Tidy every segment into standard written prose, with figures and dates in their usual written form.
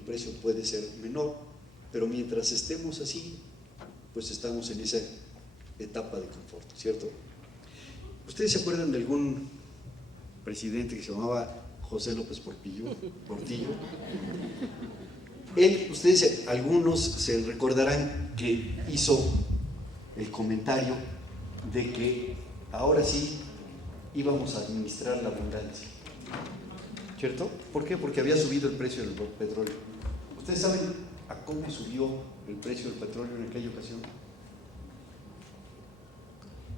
el precio puede ser menor, pero mientras estemos así, pues estamos en esa etapa de confort, ¿cierto? ¿Ustedes se acuerdan de algún presidente que se llamaba José López Portillo? Él, ustedes, algunos se recordarán que hizo el comentario de que ahora sí íbamos a administrar la abundancia, ¿cierto? ¿Por qué? Porque había subido el precio del petróleo. ¿Ustedes saben a cómo subió el precio del petróleo en aquella ocasión?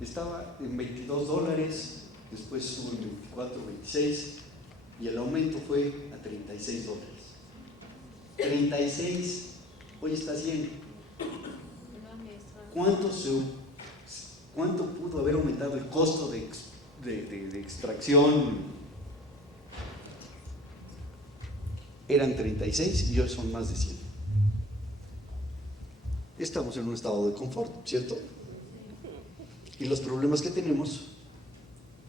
Estaba en $22, después estuvo en 24, 26 y el aumento fue a $36. 36, hoy está 100. ¿Cuánto pudo haber aumentado el costo de extracción? Eran 36 y hoy son más de 100. Estamos en un estado de confort, ¿cierto? Y los problemas que tenemos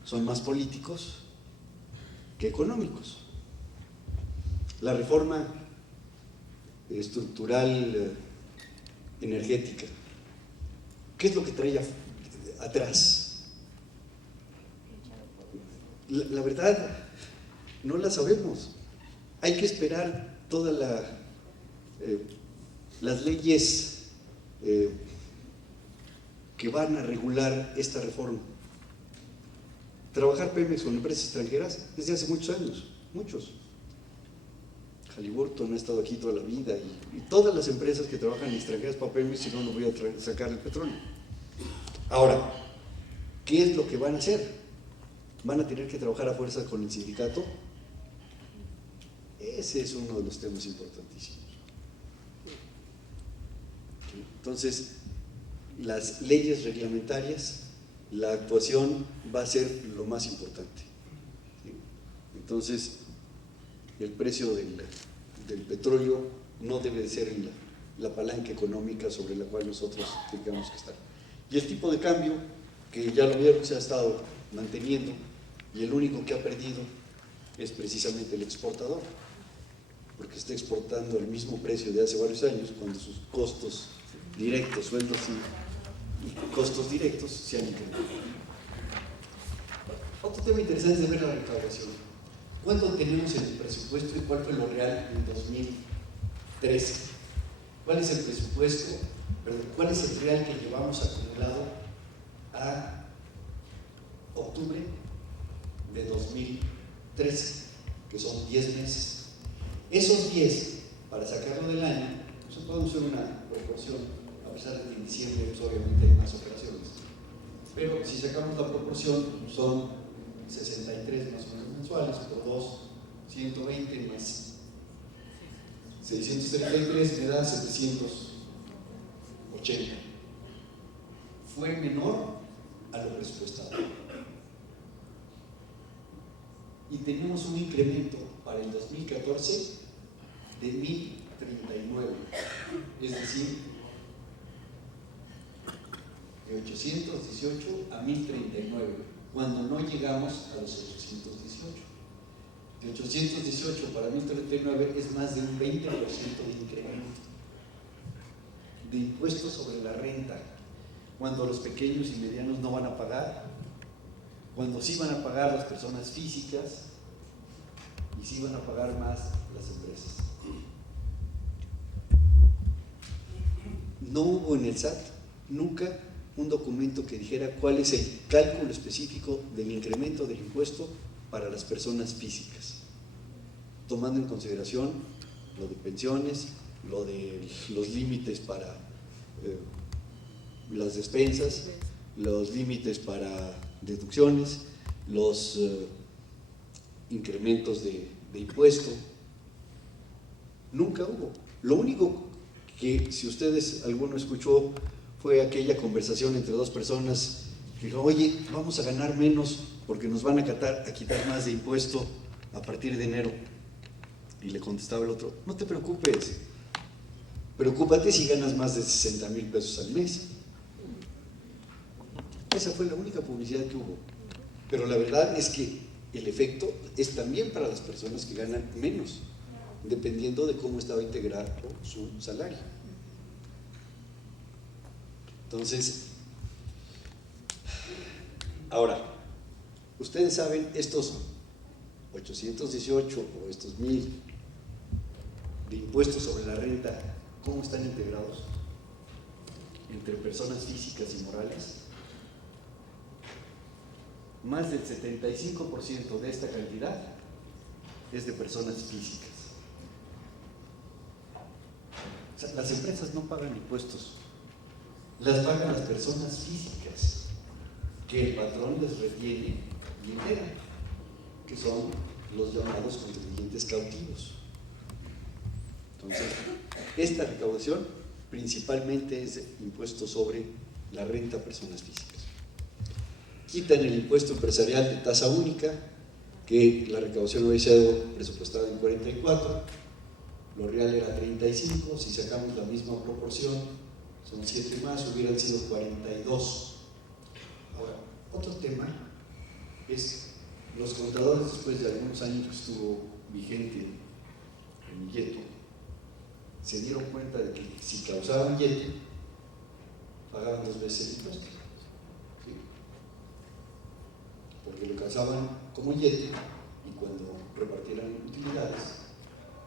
son más políticos que económicos. La reforma estructural energética, ¿qué es lo que trae atrás? La verdad, no la sabemos. Hay que esperar todas las leyes que van a regular esta reforma. Trabajar Pemex con empresas extranjeras desde hace muchos años, muchos. Halliburton ha estado aquí toda la vida y todas las empresas que trabajan en extranjeras para Pemex, si no, no voy a sacar el petróleo. Ahora, ¿qué es lo que van a hacer? ¿Van a tener que trabajar a fuerza con el sindicato? Ese es uno de los temas importantísimos. Entonces, las leyes reglamentarias, la actuación va a ser lo más importante. Entonces, el precio del petróleo no debe de ser la palanca económica sobre la cual nosotros tengamos que estar. Y el tipo de cambio, que ya lo vieron, se ha estado manteniendo, y el único que ha perdido es precisamente el exportador, porque está exportando al mismo precio de hace varios años, cuando sus costos directos, sueldos y costos directos se han incrementado. Otro tema interesante es ver la recaudación. ¿Cuánto tenemos en el presupuesto y cuál fue lo real en 2013? ¿Cuál es el presupuesto, cuál es el real que llevamos acumulado a octubre de 2013, que son 10 meses? Esos 10, para sacarlo del año, nosotros podemos hacer una proporción, a pesar de que en diciembre pues, obviamente hay más operaciones, pero si sacamos la proporción son 63 más o menos mensuales, por 2, 120 más 633 me da 780. Fue menor a lo presupuestado. Y tenemos un incremento para el 2014 de 1039, es decir, de 818 a 1039, cuando no llegamos a los 818. De 818 para 1039 es más de un 20% de incremento de impuestos sobre la renta, cuando los pequeños y medianos no van a pagar, cuando sí van a pagar las personas físicas y sí van a pagar más las empresas. No hubo en el SAT nunca un documento que dijera cuál es el cálculo específico del incremento del impuesto para las personas físicas, tomando en consideración lo de pensiones, lo de los límites para las despensas, los límites para deducciones, los incrementos de impuesto. Nunca hubo. Lo único que, si ustedes, alguno escuchó, fue aquella conversación entre dos personas que dijo: oye, vamos a ganar menos porque nos van a quitar más de impuesto a partir de enero. Y le contestaba el otro: no te preocupes, preocúpate si ganas más de 60,000 pesos al mes. Esa fue la única publicidad que hubo. Pero la verdad es que el efecto es también para las personas que ganan menos. dependiendo de cómo estaba integrado su salario. Entonces, ahora, ustedes saben estos 818 o estos 1000 de impuestos sobre la renta, ¿cómo están integrados? Entre personas físicas y morales. Más del 75% de esta cantidad es de personas físicas. O sea, las empresas no pagan impuestos, las pagan las personas físicas, que el patrón les retiene y entera, que son los llamados contribuyentes cautivos. Entonces, esta recaudación principalmente es de impuesto sobre la renta a personas físicas. Quitan el impuesto empresarial de tasa única, que la recaudación había sido presupuestada en 44, lo real era 35, si sacamos la misma proporción, son 7 más, hubieran sido 42. Ahora, otro tema es los contadores, después de algunos años que estuvo vigente en YETU, se dieron cuenta de que si causaban YETU, pagaban 2 veces el impuesto. ¿Sí? Porque lo causaban como YETU y cuando repartieran utilidades,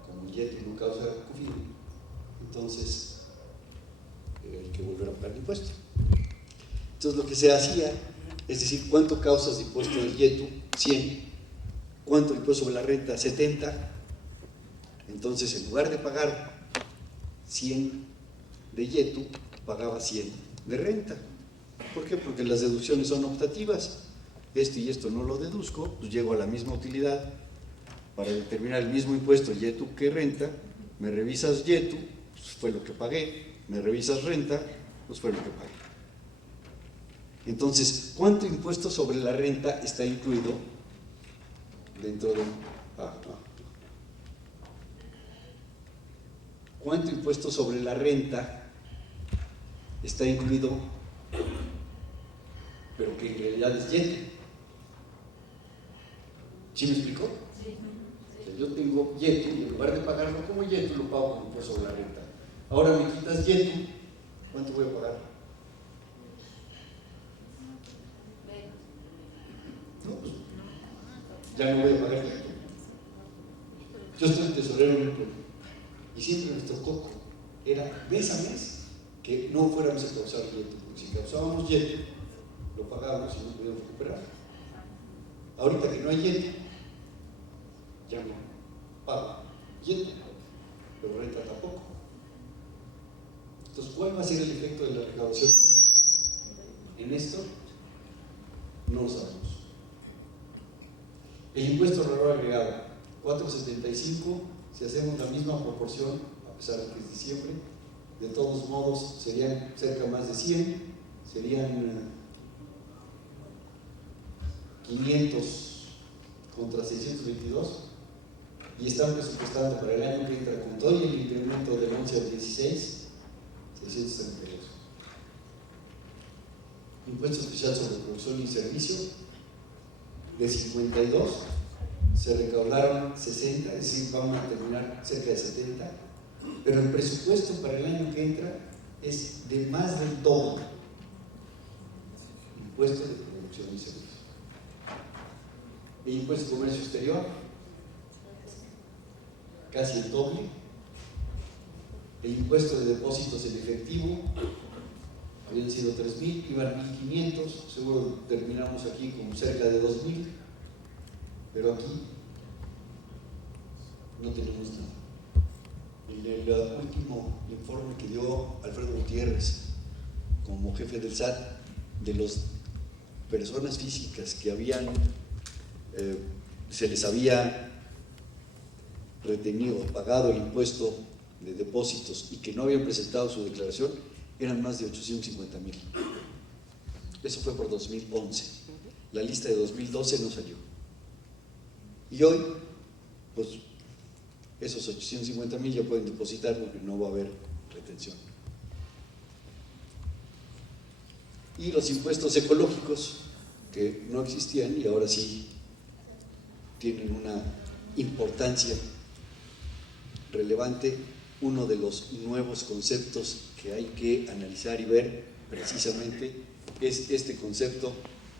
como YETU no causa CUFID, entonces hay que volver a pagar el impuesto. Entonces lo que se hacía, es decir, ¿cuánto causas de impuesto del YETU? 100. ¿Cuánto impuesto sobre la renta? 70. Entonces, en lugar de pagar 100 de YETU, pagaba 100 de renta. ¿Por qué? Porque las deducciones son optativas. Esto y esto no lo deduzco, pues llego a la misma utilidad para determinar el mismo impuesto YETU que renta. Me revisas YETU, pues fue lo que pagué. Me revisas renta, pues fue lo que pagué. Entonces, ¿cuánto impuesto sobre la renta está incluido dentro de ¿Cuánto impuesto sobre la renta está incluido, pero que en realidad es YETU? ¿Sí me explicó? Sí. O sea, yo tengo YETU y en lugar de pagarlo como YETU, lo pago como impuesto sobre la renta. Ahora me quitas YETU, ¿cuánto voy a pagar? No, pues ya no voy a pagar YETU. Yo estoy tesorero en un pueblo y siempre nuestro coco era mes a mes que no fuéramos a causar YETU, porque si causábamos YETU, lo pagábamos y no podíamos recuperar. Ahorita que no hay YETU, ya no pago YETU, pero renta tampoco. Entonces, ¿cuál va a ser el efecto de la recaudación en esto? No lo sabemos. El impuesto raro agregado, 4.75, si hacemos la misma proporción, a pesar de que es diciembre, de todos modos serían cerca más de 100, serían 500 contra 622, y están presupuestando para el año que entra con todo y el incremento del 11 al 16, 632. Impuesto especial sobre producción y servicio, de 52 se recaudaron 60, es decir, vamos a terminar cerca de 70, pero el presupuesto para el año que entra es de más del doble. Impuesto de producción y servicio. El impuesto de comercio exterior, casi el doble. El impuesto de depósitos en efectivo, habían sido 3.000, iban 1.500, seguro terminamos aquí con cerca de 2.000, pero aquí no tenemos nada. En el último informe que dio Alfredo Gutiérrez como jefe del SAT, de las personas físicas que habían, se les había retenido, pagado el impuesto de depósitos y que no habían presentado su declaración, eran más de 850,000. Eso fue por 2011. La lista de 2012 no salió. Y hoy, pues, esos 850,000 ya pueden depositar porque no va a haber retención. Y los impuestos ecológicos, que no existían y ahora sí tienen una importancia relevante, uno de los nuevos conceptos que hay que analizar y ver precisamente es este concepto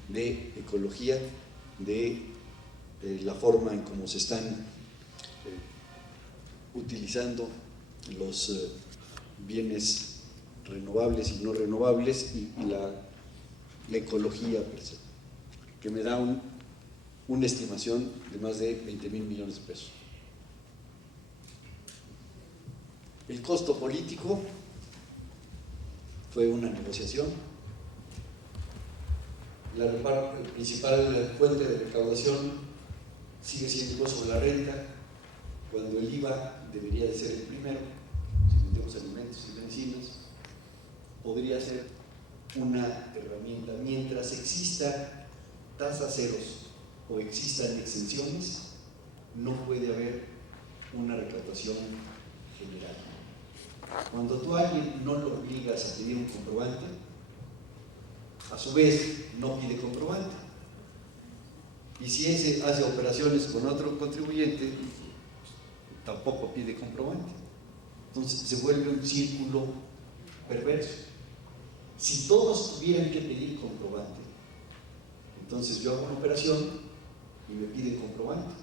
de ecología, de la forma en cómo se están utilizando los bienes renovables y no renovables y la ecología per se, que me da una estimación de más de 20,000 millones de pesos. El costo político fue una negociación. La principal fuente de recaudación sigue siendo el impuesto sobre la renta, cuando el IVA debería de ser el primero. Si metemos alimentos y medicinas, podría ser una herramienta. Mientras exista tasas ceros o existan exenciones, no puede haber una recaudación general. Cuando tú a alguien no lo obligas a pedir un comprobante, a su vez no pide comprobante. Y si ese hace operaciones con otro contribuyente, tampoco pide comprobante. Entonces se vuelve un círculo perverso. Si todos tuvieran que pedir comprobante, entonces yo hago una operación y me piden comprobante.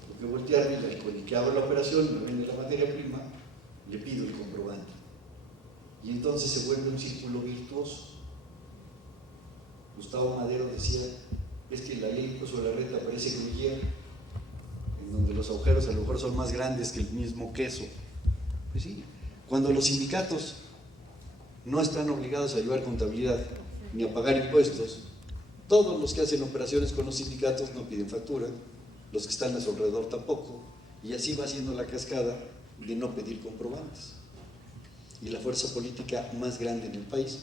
Tengo que voltearme y con el que hago la operación, me vende la materia prima, le pido el comprobante. Y entonces se vuelve un círculo virtuoso. Gustavo Madero decía, es que la ley sobre la renta parece gruyere, en donde los agujeros a lo mejor son más grandes que el mismo queso. Pues sí, cuando los sindicatos no están obligados a llevar contabilidad ni a pagar impuestos, todos los que hacen operaciones con los sindicatos no piden factura, los que están a su alrededor tampoco, y así va haciendo la cascada de no pedir comprobantes. Y la fuerza política más grande en el país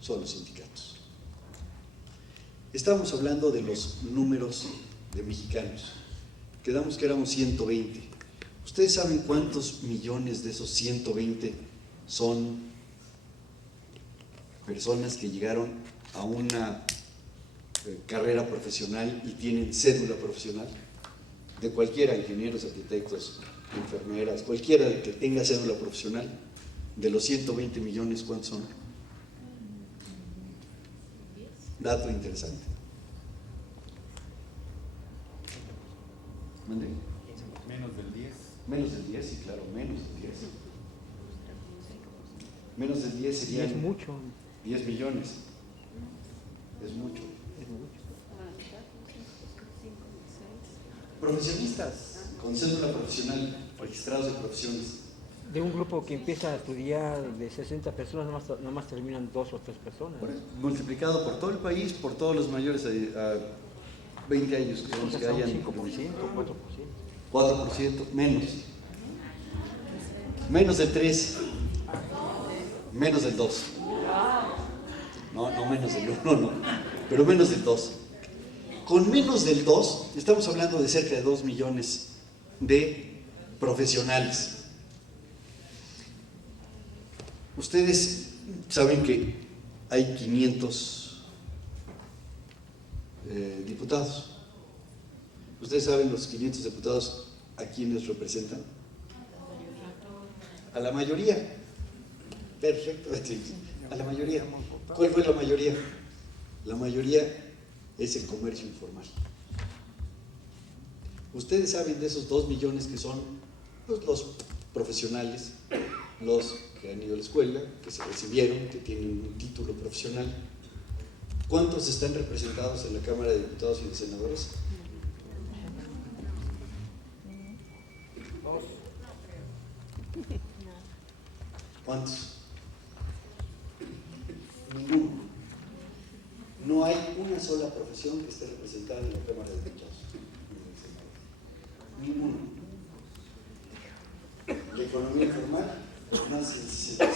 son los sindicatos. Estamos hablando de los números de mexicanos. Quedamos que éramos 120. ¿Ustedes saben cuántos millones de esos 120 son personas que llegaron a una carrera profesional y tienen cédula profesional? De cualquiera, ingenieros, arquitectos, enfermeras, cualquiera que tenga cédula profesional, de los 120 millones, ¿cuántos son? Dato interesante. ¿Mande? Menos del 10. Menos del 10, sí, claro, menos del 10. Menos del 10 serían es mucho. 10 millones. Es mucho. Profesionistas con cédula profesional, registrados de profesiones. De un grupo que empieza a estudiar de 60 personas, nomás terminan 2 o 3 personas. Multiplicado por todo el país, por todos los mayores a 20 años que son los que hayan. 5%, 4%. 4%, menos. Menos del 3. Menos del 2. No menos del 1, no. Pero menos del 2. Con menos del 2, estamos hablando de cerca de 2 millones de profesionales. Ustedes saben que hay 500 diputados. ¿Ustedes saben los 500 diputados a quiénes representan? A la mayoría. Perfecto. A la mayoría. ¿Cuál fue la mayoría? La mayoría es el comercio informal. Ustedes saben de esos 2 millones que son pues, los profesionales, los que han ido a la escuela, que se recibieron, que tienen un título profesional. ¿Cuántos están representados en la Cámara de Diputados y de Senadores? ¿Cuántos? Ninguno. No hay una sola profesión que esté representada en la Cámara de Diputados. Ninguno. La economía informal es más del 65%.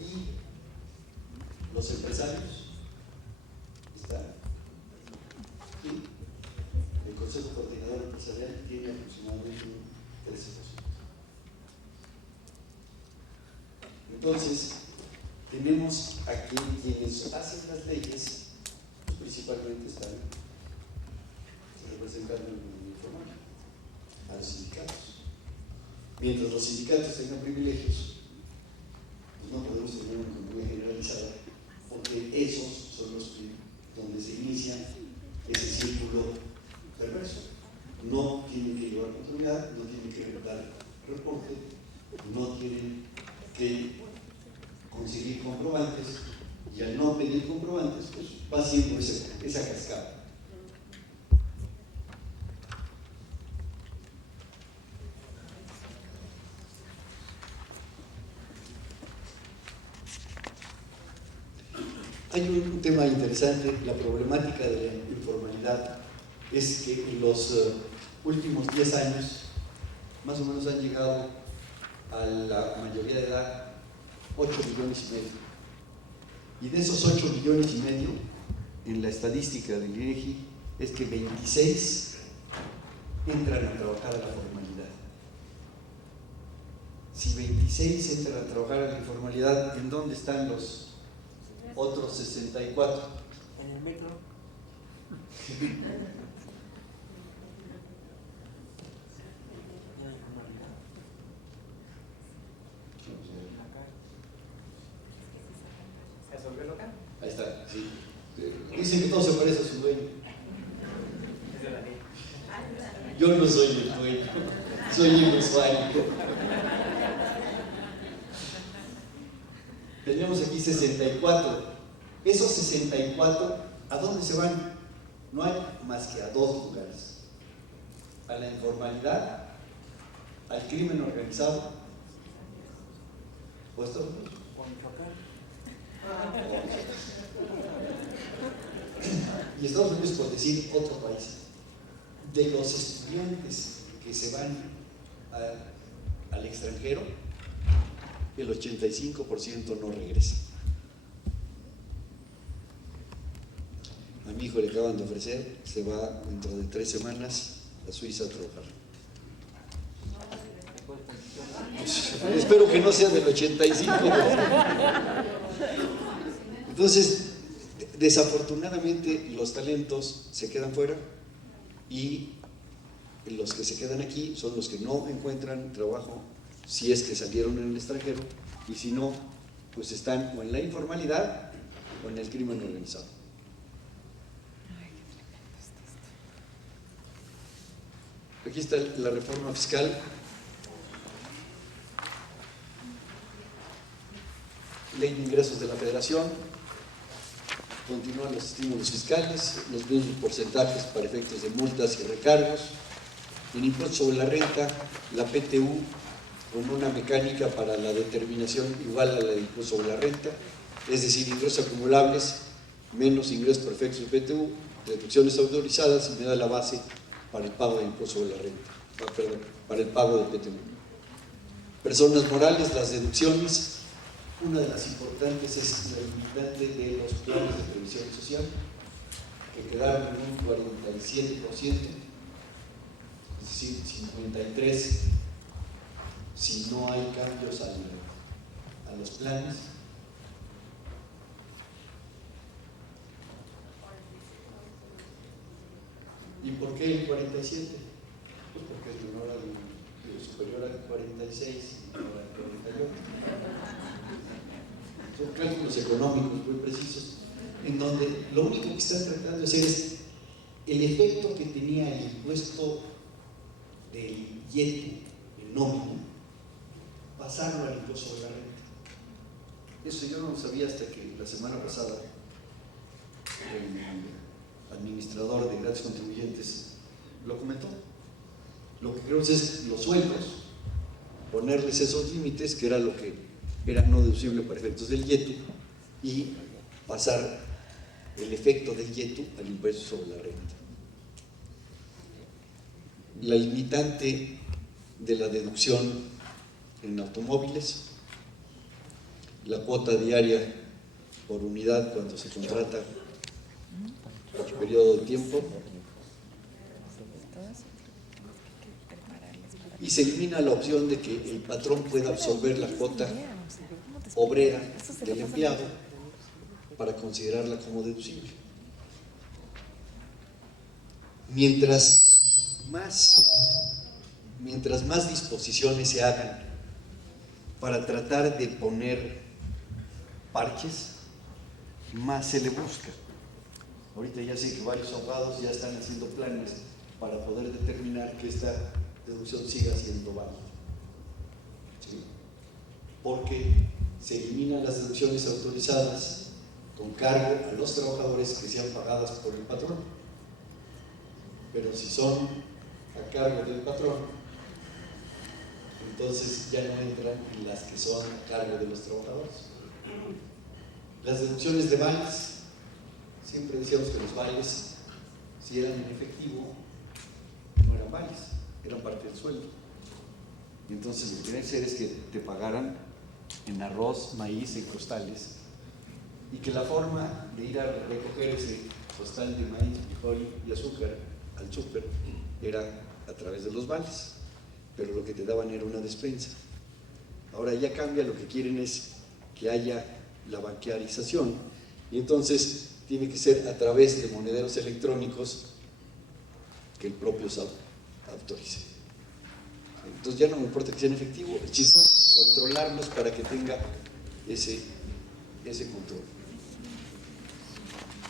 Y los empresarios están aquí. El Consejo Coordinador Empresarial tiene aproximadamente un 13%. Entonces, tenemos aquí quienes hacen las leyes, pues principalmente están representando el mundo informal. a los sindicatos. Mientras los sindicatos tengan privilegios, pues no podemos tener una economía generalizada, porque esos son los que, donde se inicia ese círculo perverso. No tienen que llevar controlidad, no tienen que dar reporte, no tienen que conseguir comprobantes, y al no pedir comprobantes, pues va siendo esa cascada. Hay un tema interesante, la problemática de la informalidad es que en los últimos 10 años más o menos han llegado a la mayoría de edad 8 millones y medio. Y de esos 8 millones y medio, en la estadística del INEGI, es que 26 entran a trabajar a la formalidad. Si 26 entran a trabajar a la informalidad, ¿en dónde están los otros 64? En el metro. Ahí está, sí. Dicen que todo se parece a su dueño. Yo no soy el dueño, soy el usuario. Tenemos aquí 64. Esos 64, ¿a dónde se van? No hay más que a dos lugares: a la informalidad, al crimen organizado, o Estados Unidos. Y Estados Unidos, por decir otro país. De los estudiantes que se van al extranjero, el 85% no regresa. A mi hijo le acaban de ofrecer, se va dentro de 3 semanas a Suiza a trabajar. Pues, espero que no sea del 85. Entonces, desafortunadamente, los talentos se quedan fuera, y los que se quedan aquí son los que no encuentran trabajo, si es que salieron en el extranjero, y si no, pues están o en la informalidad o en el crimen organizado. Aquí está la reforma fiscal. Ley de ingresos de la Federación. Continúan los estímulos fiscales, los mismos porcentajes para efectos de multas y recargos. En impuesto sobre la renta, la PTU con una mecánica para la determinación igual a la de impuesto sobre la renta, es decir, ingresos acumulables menos ingresos por efectos de PTU, deducciones autorizadas, y me da la base para el pago de impuesto sobre la renta, perdón, para el pago de PTU. Personas morales, las deducciones. Una de las importantes es la limitante de los planes de previsión social, que quedaron en un 47%, es decir, 53% si no hay cambios a los planes. ¿Y por qué el 47%? Pues porque es menor superior al 46 y menor al 48. Son cálculos económicos muy precisos, en donde lo único que están tratando de hacer es el efecto que tenía el impuesto del IETU en nómina, pasarlo al impuesto sobre la renta. Eso yo no lo sabía hasta que la semana pasada el administrador de grandes contribuyentes lo comentó. Lo que queremos es los sueldos, ponerles esos límites, que era lo que era no deducible para efectos del IETU, y pasar el efecto del IETU al impuesto sobre la renta. La limitante de la deducción en automóviles, la cuota diaria por unidad cuando se contrata por periodo de tiempo, y se elimina la opción de que el patrón pueda absorber la cuota obrera del empleado para considerarla como deducible. Mientras más mientras más disposiciones se hagan para tratar de poner parches, más se le busca. Ahorita ya sé que varios abogados ya están haciendo planes para poder determinar que esta deducción siga siendo válida. ¿Sí? Porque se eliminan las deducciones autorizadas con cargo a los trabajadores que sean pagadas por el patrón. Pero si son a cargo del patrón, entonces ya no entran en las que son a cargo de los trabajadores. Las deducciones de vales, siempre decíamos que los vales, si eran en efectivo, no eran vales, eran parte del sueldo. Y entonces lo que tiene que ser es que te pagaran en arroz, maíz y costales, y que la forma de ir a recoger ese costal de maíz, frijol y azúcar al súper era a través de los vales, pero lo que te daban era una despensa. Ahora ya cambia, lo que quieren es que haya la banquerización, y entonces tiene que ser a través de monederos electrónicos que el propio SAT autorice. Entonces ya no me importa que sea en efectivo, el chiste es controlarlos para que tenga ese control.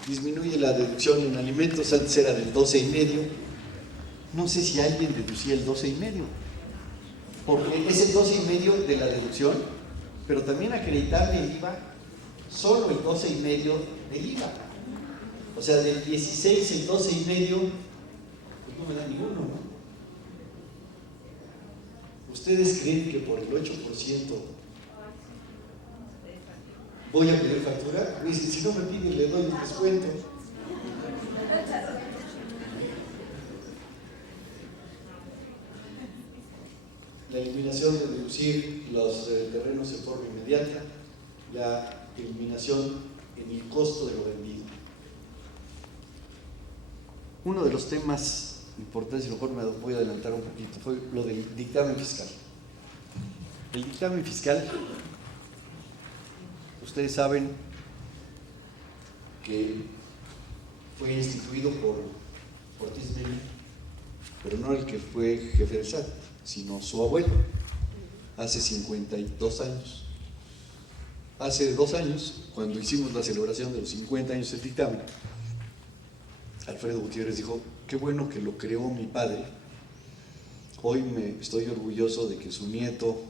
Disminuye la deducción en alimentos, antes era del 12,5%. No sé si alguien deducía el 12,5%, porque es el 12,5% de la deducción, pero también acreditable el IVA, solo el 12,5% del IVA. O sea, del 16 el 12,5%, pues no me da ninguno, ¿no? ¿Ustedes creen que por el 8% voy a pedir factura? Me dicen, si no me piden, le doy un descuento. La eliminación de deducir los terrenos en forma inmediata, la eliminación en el costo de lo vendido. Uno de los temas importantes, y a lo mejor me voy a adelantar un poquito, fue lo del dictamen fiscal. El dictamen fiscal, ustedes saben que fue instituido por Ortiz Mena, pero no el que fue jefe del SAT, sino su abuelo, hace 52 años. Hace 2 años, cuando hicimos la celebración de los 50 años del dictamen, Alfredo Gutiérrez dijo, qué bueno que lo creó mi padre, hoy me estoy orgulloso de que su nieto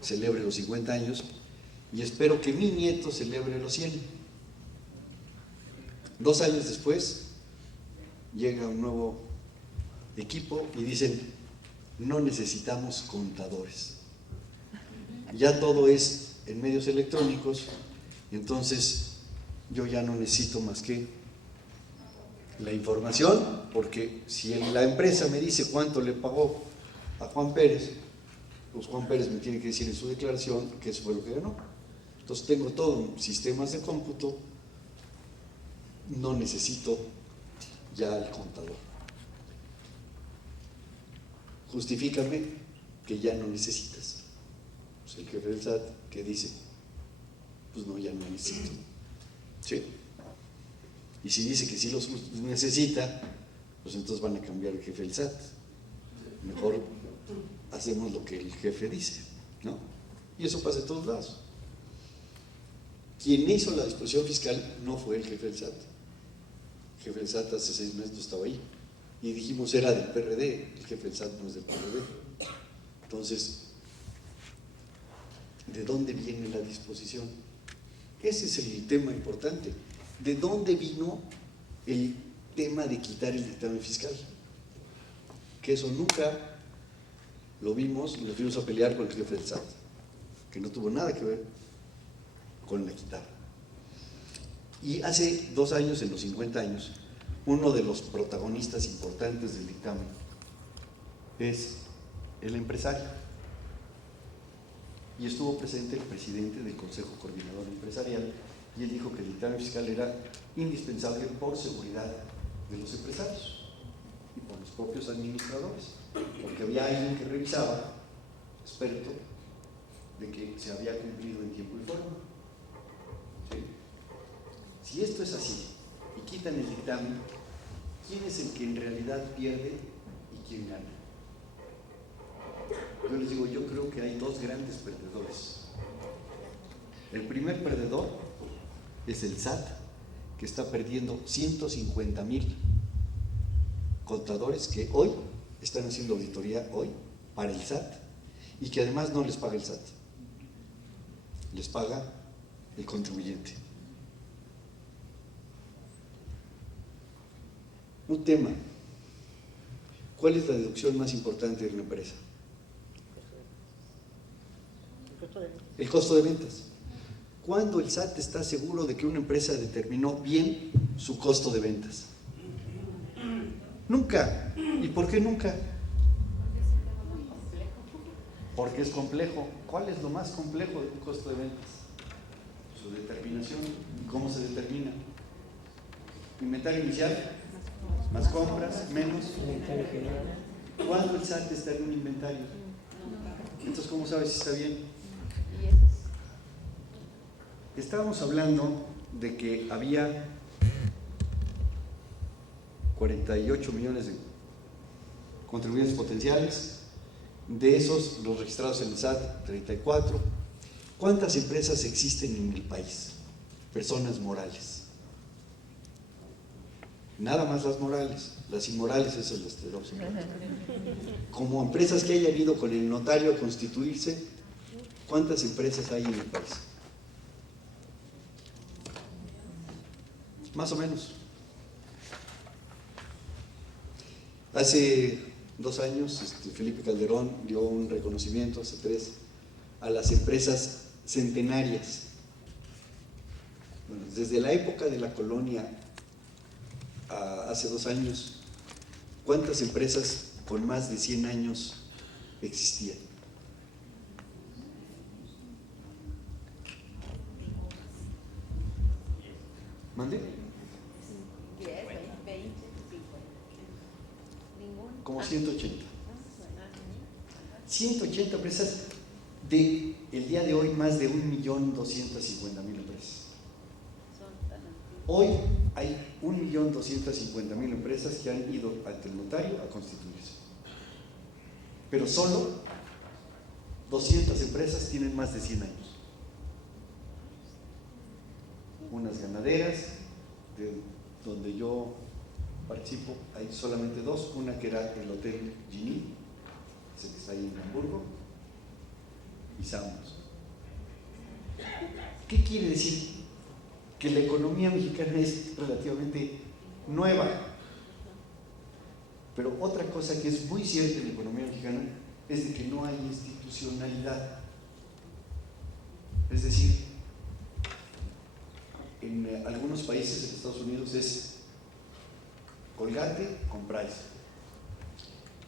celebre los 50 años y espero que mi nieto celebre los 100. 2 años después, llega un nuevo equipo y dicen, no necesitamos contadores, ya todo es en medios electrónicos, entonces yo ya no necesito más que la información, porque si la empresa me dice cuánto le pagó a Juan Pérez, pues Juan Pérez me tiene que decir en su declaración que eso fue lo que ganó. Entonces tengo todo en sistemas de cómputo, no necesito ya el contador. Justifícame que ya no necesitas. Pues el jefe del SAT que dice, pues no, ya no necesito. ¿Sí? Y si dice que sí los necesita, pues entonces van a cambiar el jefe del SAT. Mejor hacemos lo que el jefe dice, ¿no? Y eso pasa en todos lados. Quien hizo la disposición fiscal no fue el jefe del SAT. El jefe del SAT hace 6 meses no estaba ahí. Y dijimos era del PRD, el jefe del SAT no es del PRD. Entonces, ¿de dónde viene la disposición? Ese es el tema importante. ¿De dónde vino el tema de quitar el dictamen fiscal? Que eso nunca lo vimos y nos fuimos a pelear con el jefe del SAT, que no tuvo nada que ver con la quitada. Y hace 2 años, en los 50 años, uno de los protagonistas importantes del dictamen es el empresario. Y estuvo presente el presidente del Consejo Coordinador Empresarial, y él dijo que el dictamen fiscal era indispensable por seguridad de los empresarios y por los propios administradores, porque había alguien que revisaba, experto, de que se había cumplido en tiempo y forma. ¿Sí? Si esto es así y quitan el dictamen, ¿quién es el que en realidad pierde y quién gana? yo les digo, yo creo que hay dos grandes perdedores. El primer perdedor es el SAT, que está perdiendo 150,000 contadores que hoy están haciendo auditoría hoy para el SAT y que además no les paga el SAT, les paga el contribuyente. Un tema: ¿cuál es la deducción más importante de una empresa? El costo de ventas. ¿Cuándo el SAT está seguro de que una empresa determinó bien su costo de ventas? Nunca. ¿Y por qué nunca? Porque es complejo. ¿Cuál es lo más complejo de un costo de ventas? Su determinación. ¿Y cómo se determina? Inventario inicial, más compras, menos. ¿Cuándo el SAT está en un inventario? Entonces, ¿cómo sabes si está bien? Estábamos hablando de que había 48 millones de contribuyentes potenciales, de esos los registrados en el SAT, 34. ¿Cuántas empresas existen en el país? Personas morales. Nada más las morales, las inmorales esas las tenemos. Como empresas que haya ido con el notario a constituirse, ¿cuántas empresas hay en el país? Más o menos. Hace 2 años, Felipe Calderón dio un reconocimiento, hace 3, a las empresas centenarias. Bueno, desde la época de la colonia hace 2 años, ¿cuántas empresas con más de 100 años existían? ¿Mande? 10, 20, 50. Ninguna. Como 180. 180 empresas de el día de hoy, más de 1.250.000 empresas. Hoy hay 1.250.000 empresas que han ido ante el notario a constituirse. Pero solo 200 empresas tienen más de 100 años. Unas ganaderas, de donde yo participo, hay solamente 2, una que era el Hotel Gini, ese que está ahí en Hamburgo, y Samos. ¿Qué quiere decir? Que la economía mexicana es relativamente nueva. Pero otra cosa que es muy cierta en la economía mexicana es de que no hay institucionalidad. Es decir, en algunos países, en Estados Unidos, es Colgate con Price.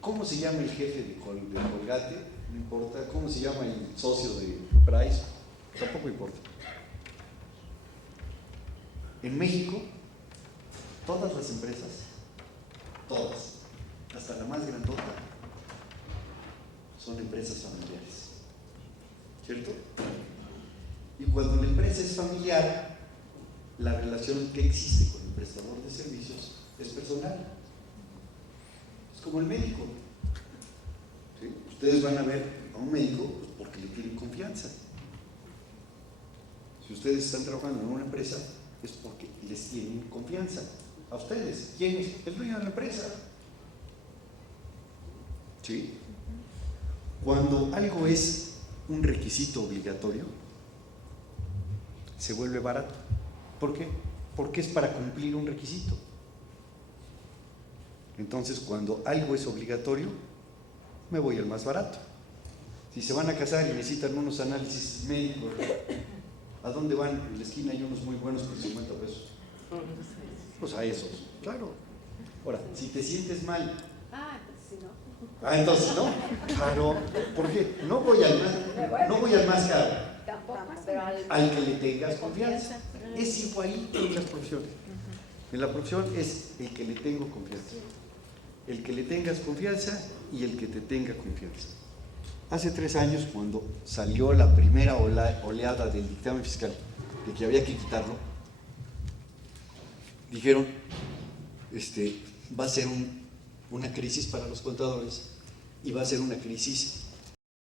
¿Cómo se llama el jefe de Colgate? No importa. ¿Cómo se llama el socio de Price? Tampoco importa. En México, todas las empresas, todas, hasta la más grandota, son empresas familiares. ¿Cierto? Y cuando la empresa es familiar, la relación que existe con el prestador de servicios es personal. Es como el médico. ¿Sí? Ustedes van a ver a un médico pues, porque le tienen confianza. Si ustedes están trabajando en una empresa, es porque les tienen confianza. A ustedes. ¿Quién es? El dueño de la empresa. ¿Sí? Cuando algo es un requisito obligatorio, se vuelve barato. ¿Por qué? Porque es para cumplir un requisito. Entonces, cuando algo es obligatorio, me voy al más barato. Si se van a casar y necesitan unos análisis médicos, ¿a dónde van? En la esquina hay unos muy buenos por 50 pesos. Pues a esos, claro. Ahora, si te sientes mal. Entonces no. Claro. ¿Por qué? No voy al más caro. Al que le tengas confianza. Es igualito en las profesiones. En la profesión es el que le tengo confianza. El que le tengas confianza y el que te tenga confianza. Hace 3 años, cuando salió la primera oleada del dictamen fiscal, de que había que quitarlo, dijeron, va a ser una crisis para los contadores y va a ser una crisis